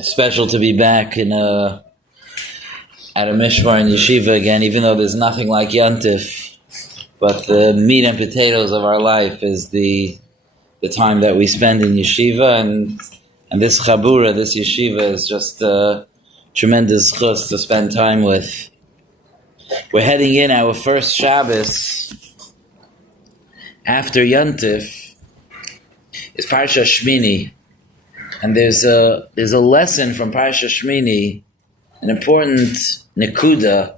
It's special to be back at a mishmar in yeshiva again, even though there's nothing like Yontif. But the meat and potatoes of our life is the time that we spend in yeshiva, and this chabura, this yeshiva, is just a tremendous chus to spend time with. We're heading in our first Shabbos after Yontif. It's Parsha Shmini. And there's a lesson from Parsha Shmini, an important nekuda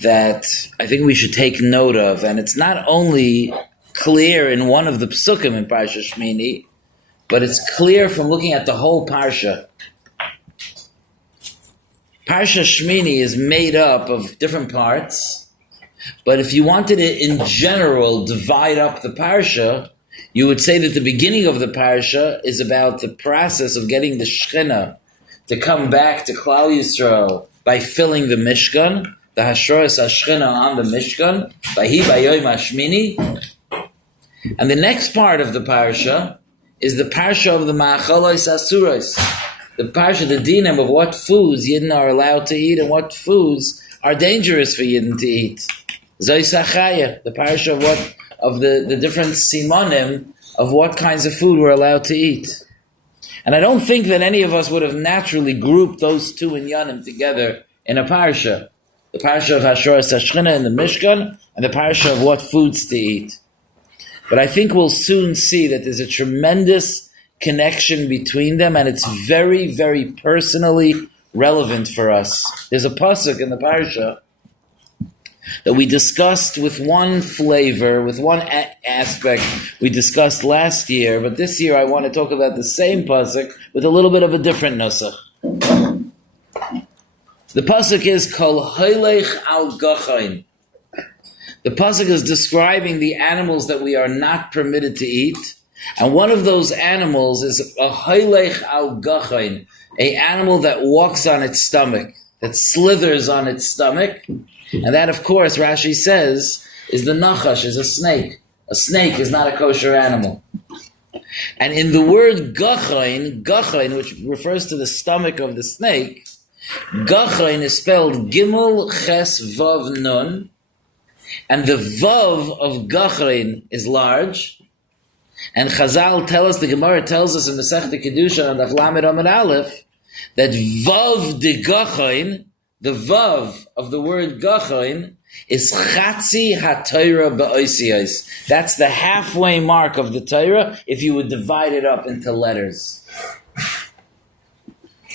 that I think we should take note of. And it's not only clear in one of the psukim in Parsha Shmini, but it's clear from looking at the whole Parsha. Parsha Shmini is made up of different parts, but if you wanted to, in general, divide up the Parsha, you would say that the beginning of the parsha is about the process of getting the Shechina to come back to Klal Yisrael by filling the Mishkan, the Hashras HaShechina on the Mishkan, Vahi Bayoim HaShmini. And the next part of the parsha is the parsha of the Ma'achalos Asuros, the parsha, the dinim of what foods Yidden are allowed to eat and what foods are dangerous for Yidden to eat. Zoi Sachaya, the parsha of the different simonim of what kinds of food we're allowed to eat. And I don't think that any of us would have naturally grouped those two inyanim together in a parsha. The parsha of Hashras HaShechina in the Mishkan, and the parsha of what foods to eat. But I think we'll soon see that there's a tremendous connection between them, and it's very, very personally relevant for us. There's a pasuk in the parsha that we discussed with one flavor, with one aspect we discussed last year, but this year I want to talk about the same pasuk with a little bit of a different nusach. The pasuk is Kol Hailech Al Gachain. The pasuk is describing the animals that we are not permitted to eat, and one of those animals is a Hailech Al Gachain, an animal that walks on its stomach, that slithers on its stomach. And that, of course, Rashi says, is the nachash, is a snake. A snake is not a kosher animal. And in the word gachain, which refers to the stomach of the snake, gachain is spelled gimel ches vav nun, and the vav of gachain is large. And Chazal tell us, the Gemara tells us in Masechta Kedusha and Daf Lamed Amud Aleph, that vav de gachain, the vav of the word gachain, is chatzi ha-Torah ba'osiyos. That's the halfway mark of the Torah if you would divide it up into letters.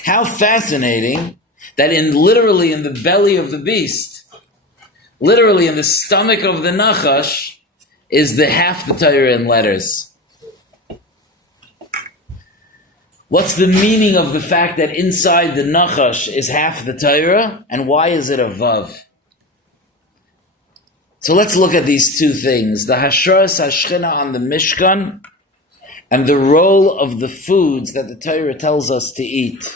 How fascinating that literally in the belly of the beast, literally in the stomach of the nachash, is the half the Torah in letters. What's the meaning of the fact that inside the nachash is half the Torah, and why is it a vav? So let's look at these two things, the Hashras HaShechina on the Mishkan, and the role of the foods that the Torah tells us to eat.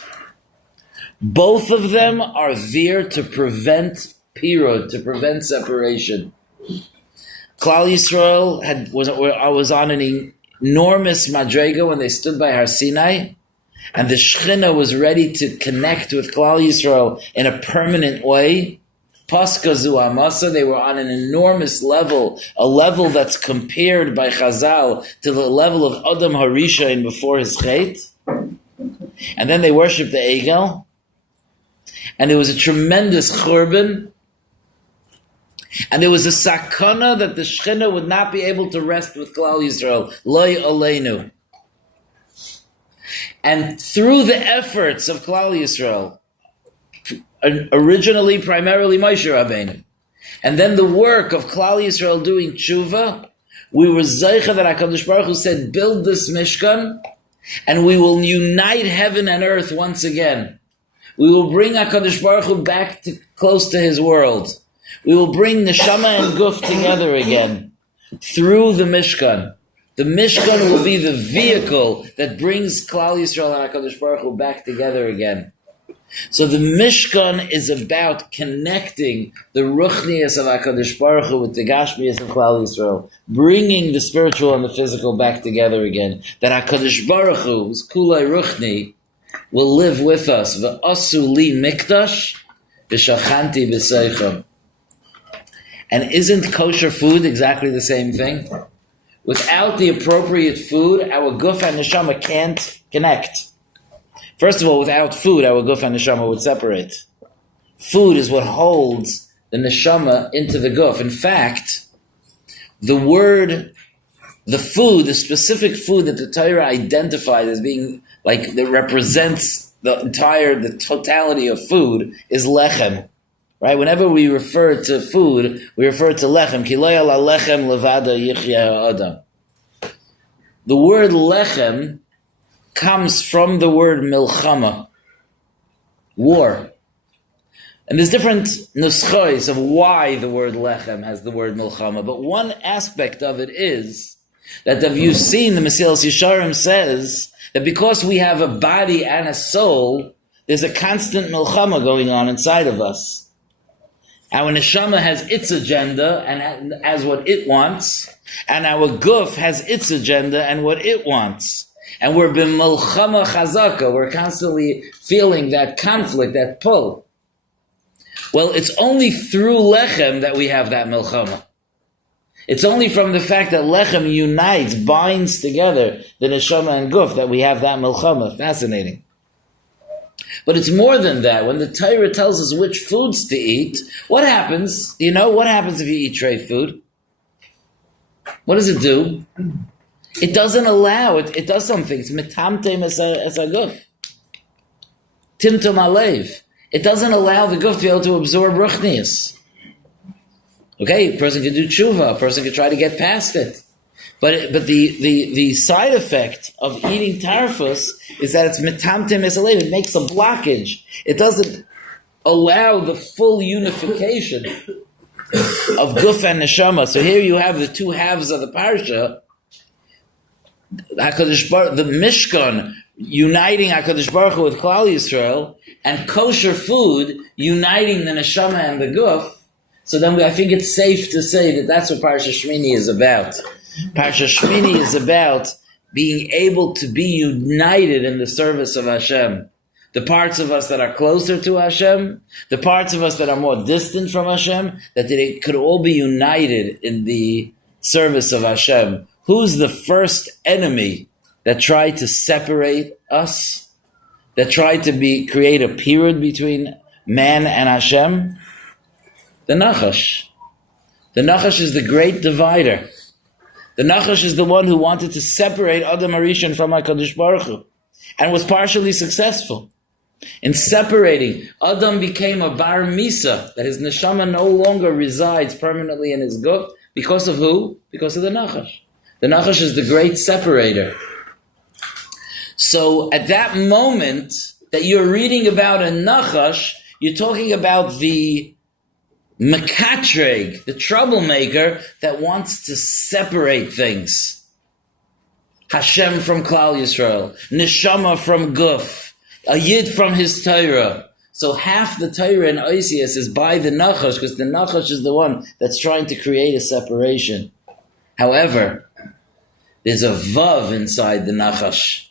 Both of them are there to prevent pirud, to prevent separation. Klal Yisrael was on an enormous madrega when they stood by Har Sinai, and the Shechina was ready to connect with Klal Yisrael in a permanent way. Paska zu amasa, they were on an enormous level, a level that's compared by Chazal to the level of Adam Harishain before his Chet. And then they worshipped the Egel. And there was a tremendous churban. And there was a sakana that the Shechina would not be able to rest with Klal Yisrael. Loi aleinu. And through the efforts of Klal Yisrael, originally primarily Moshe Rabbeinu, and then the work of Klal Yisrael doing tshuva, we were zeicha that HaKadosh Baruch Hu said, build this Mishkan, and we will unite heaven and earth once again. We will bring HaKadosh Baruch Hu back close to His world. We will bring Neshama and Guf together again through the Mishkan. The Mishkan will be the vehicle that brings Klal Yisrael and HaKadosh Baruch Hu back together again. So the Mishkan is about connecting the Ruchnias of HaKadosh Baruch Hu with the Gashmias of Klal Yisrael, bringing the spiritual and the physical back together again. That HaKadosh Baruch Hu, who's Kulai Ruchni, will live with us. V'asu li mikdash v'shachanti b'seicham. And isn't kosher food exactly the same thing? Without the appropriate food, our guf and neshama can't connect. First of all, without food, our guf and neshama would separate. Food is what holds the neshama into the guf. In fact, the food, the specific food that the Torah identified as being like that represents the totality of food is lechem. Right? Whenever we refer to food, we refer to lechem. Ki lo yala lechem levada yichya ha'adam. The word lechem comes from the word milchama, war. And there's different nuschos of why the word lechem has the word milchama. But one aspect of it is that, have you seen, the Mesilas Yesharim says that because we have a body and a soul, there's a constant milchama going on inside of us. Our neshama has its agenda and has what it wants, and our guf has its agenda and what it wants. And we're b'milchama chazaka, we're constantly feeling that conflict, that pull. Well, it's only through lechem that we have that milchama. It's only from the fact that lechem unites, binds together the neshama and guf that we have that milchama. Fascinating. But it's more than that. When the Torah tells us which foods to eat, what happens? You know, what happens if you eat tray food? What does it do? It doesn't allow it. It does something. It's metamtem es aguf. Timtum alev. It doesn't allow the guf to be able to absorb ruchnius. Okay, a person can do tshuva. A person can try to get past it. But the side effect of eating tarfus is that it's metamtem es alev. It makes a blockage. It doesn't allow the full unification of guf and neshama. So here you have the two halves of the parsha. The Mishkan uniting HaKadosh Baruch Hu with Klal Yisrael, and kosher food uniting the neshama and the guf. So then I think it's safe to say that that's what Parsha Shmini is about. Parsha Shmini is about being able to be united in the service of Hashem. The parts of us that are closer to Hashem, the parts of us that are more distant from Hashem, that they could all be united in the service of Hashem. Who's the first enemy that tried to separate us? That tried to create a period between man and Hashem? The Nachash. The Nachash is the great divider. The Nachash is the one who wanted to separate Adam Harishon from HaKadosh Baruch Hu, and was partially successful. In separating, Adam became a bar misa, that his neshama no longer resides permanently in his guf. Because of who? Because of the Nachash. The Nachash is the great separator. So at that moment that you're reading about a Nachash, you're talking about the Mekatreg, the troublemaker that wants to separate things. Hashem from Klal Yisrael, Neshama from Guf, a Yid from his Torah. So half the Torah in Oisias is by the Nachash, because the Nachash is the one that's trying to create a separation. However, there's a Vav inside the Nachash.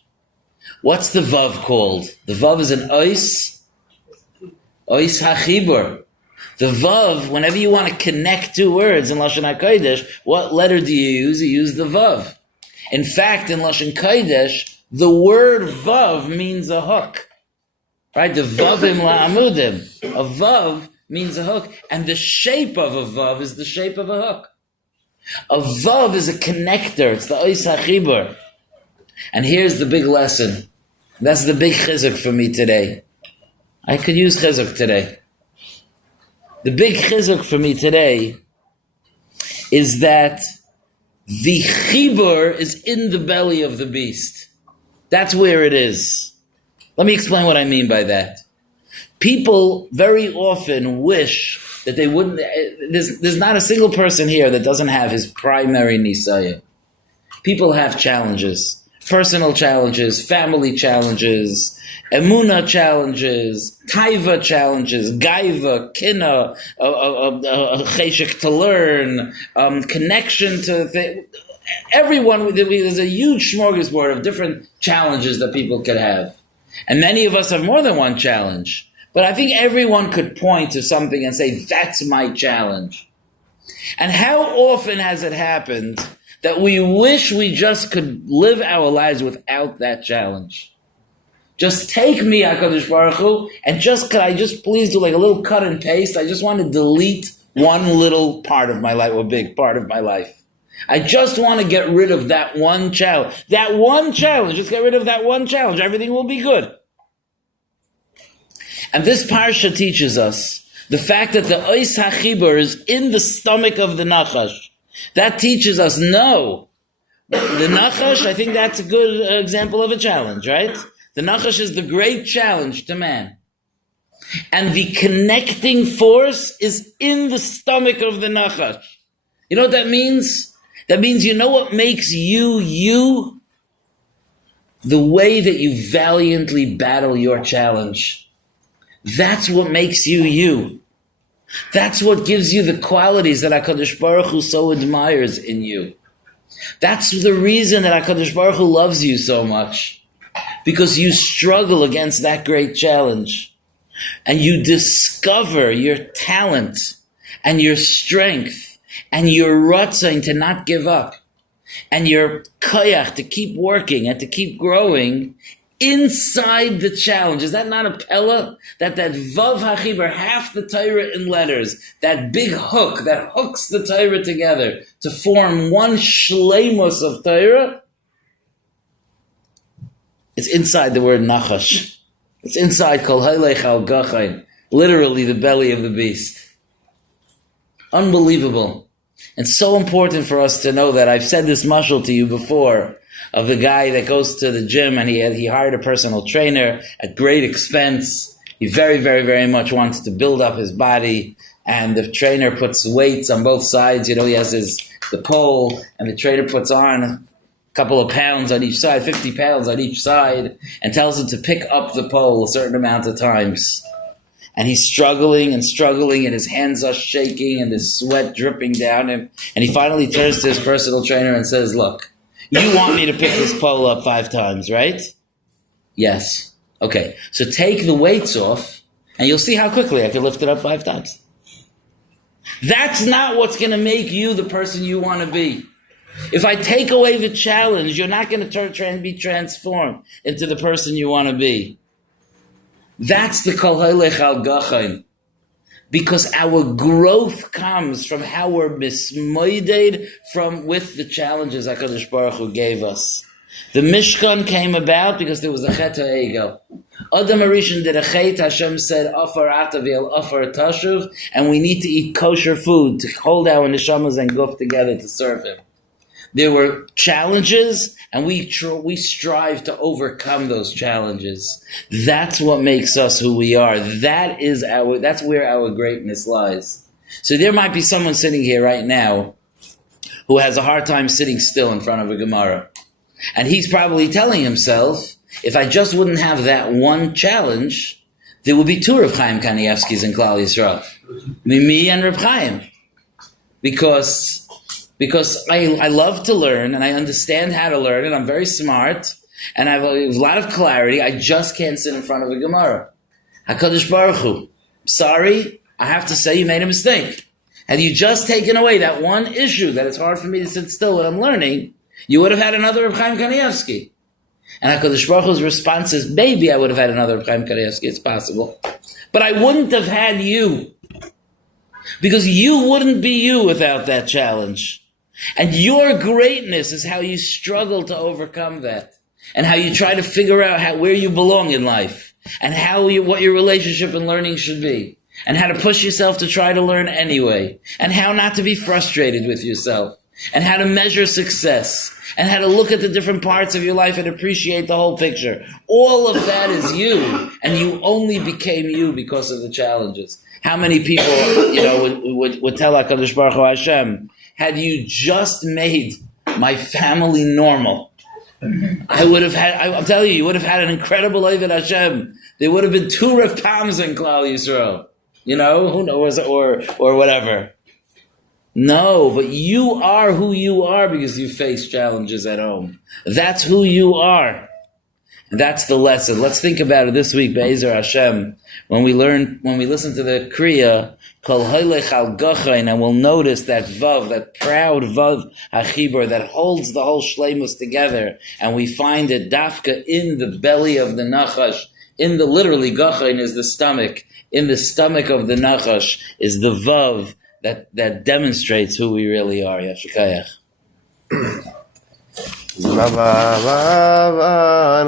What's the Vav called? The Vav is an Ois HaChibur. The Vav, whenever you want to connect two words in Lashon HaKodesh, what letter do you use? You use the Vav. In fact, in Lashon Kodesh, the word Vav means a hook. Right? The Vavim la'amudim. A Vav means a hook. And the shape of a Vav is the shape of a hook. A Vav is a connector. It's the Ois HaChibur. And here's the big lesson. That's the big chizuk for me today. I could use chizuk today. The big chizuk for me today is that the chibur is in the belly of the beast. That's where it is. Let me explain what I mean by that. People very often wish that they wouldn't. There's not a single person here that doesn't have his primary nisaya. People have challenges. Personal challenges, family challenges, emunah challenges, taiva challenges, gaiva, kina, cheshek to learn, connection to everyone. There's a huge smorgasbord of different challenges that people could have. And many of us have more than one challenge. But I think everyone could point to something and say, that's my challenge. And how often has it happened that we wish we just could live our lives without that challenge? Just take me, HaKadosh Baruch Hu, and could I just please do like a little cut and paste? I just want to delete one little part of my life, or big part of my life. I just want to get rid of that one challenge. That one challenge, just get rid of that one challenge. Everything will be good. And this parsha teaches us the fact that the Ois HaChibur is in the stomach of the Nachash. That teaches us, no. The Nachash, I think that's a good example of a challenge, right? The Nachash is the great challenge to man. And the connecting force is in the stomach of the Nachash. You know what that means? That means you know what makes you, you? The way that you valiantly battle your challenge. That's what makes you, you. That's what gives you the qualities that HaKadosh Baruch Hu so admires in you. That's the reason that HaKadosh Baruch Hu loves you so much. Because you struggle against that great challenge. And you discover your talent and your strength and your ratzon to not give up. And your koyach to keep working and to keep growing inside the challenge. Is that not a pella? That Vav HaChibur, half the Torah in letters, that big hook that hooks the Torah together to form one shleimus of Torah, it's inside the word Nachash. It's inside Kol Hailech Al Gachain, literally the belly of the beast. Unbelievable. And so important for us to know that. I've said this mashal to you before, of the guy that goes to the gym and he hired a personal trainer at great expense. He very, very, very much wants to build up his body, and the trainer puts weights on both sides. You know, he has the pole, and the trainer puts on a couple of pounds on each side, 50 pounds on each side, and tells him to pick up the pole a certain amount of times. And he's struggling, and his hands are shaking, and there's sweat dripping down him. And he finally turns to his personal trainer and says, look, you want me to pick this pole up 5 times, right? Yes. Okay, so take the weights off, and you'll see how quickly I can lift it up 5 times. That's not what's going to make you the person you want to be. If I take away the challenge, you're not going to be transformed into the person you want to be. That's the Kol Hailech Al Gachain. Because our growth comes from how we're mismoided with the challenges HaKadosh Baruch Hu gave us. The Mishkan came about because there was a chet ha'egel. Adam HaRishon did a chet. Hashem said, Afar ataviel, afar tashuv, and we need to eat kosher food to hold our neshamas and guf together to serve Him. There were challenges, and we strive to overcome those challenges. That's what makes us who we are. That's where our greatness lies. So there might be someone sitting here right now who has a hard time sitting still in front of a Gemara. And he's probably telling himself, if I just wouldn't have that one challenge, there would be 2 Reb Chaim Kanievskis in Klal Yisrael. Me and Reb Chaim. Because I love to learn, and I understand how to learn, and I'm very smart, and I have a lot of clarity. I just can't sit in front of a Gemara. HaKadosh Baruch Hu, sorry, I have to say you made a mistake. Had you just taken away that one issue that it's hard for me to sit still when I'm learning, you would have had another Reb Chaim Kanievsky. And HaKadosh Baruch Hu's response is, maybe I would have had another Reb Chaim Kanievsky, it's possible. But I wouldn't have had you. Because you wouldn't be you without that challenge. And your greatness is how you struggle to overcome that. And how you try to figure out where you belong in life. And what your relationship and learning should be. And how to push yourself to try to learn anyway. And how not to be frustrated with yourself. And how to measure success. And how to look at the different parts of your life and appreciate the whole picture. All of that is you. And you only became you because of the challenges. How many people, would tell HaKadosh Baruch Hu, Hashem, had you just made my family normal, I'm telling you, you would have had an incredible Oved Hashem. There would have been 2 Rav Pams in Klal Yisrael. Who knows, or whatever. No, but you are who you are because you face challenges at home. That's who you are. And that's the lesson. Let's think about it this week, Be'ezer Hashem, when we listen to the Kriya, Kol Hoylech Al Gochain, and we'll notice that Vav, that proud Vav HaChibur that holds the whole Shleimus together, and we find it Dafka in the belly of the Nachash, literally Gochain is the stomach, in the stomach of the Nachash is the Vav that demonstrates who we really are. Yashikayach.